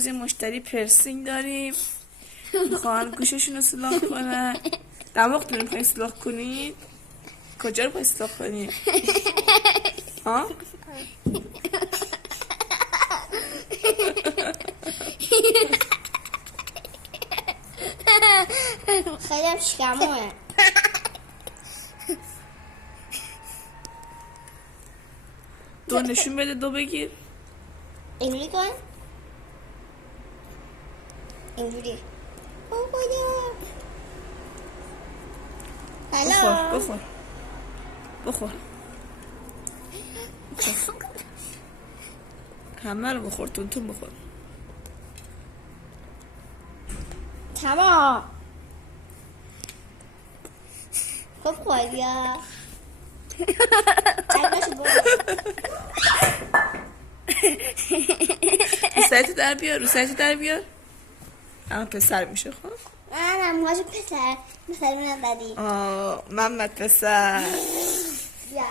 امروز یه مشتری پرسینگ داریم، میخوان گوششون رو سوراخ کنن. دماغتون رو میخواین سوراخ کنید؟ کجا رو میخواین سوراخ کنید؟ ها؟ خیلی هم شکموه. دو نشون بده، دو بگیر. اینجوری کن. اینجوری. بخور بخور بخور همه رو بخور، تون بخور. تمام. خب خوردیا. روسایتو در بیار، روسایتو در بیار. اما پسر میشه. خب منم موهاشو پسر من نزدی. محمد پسر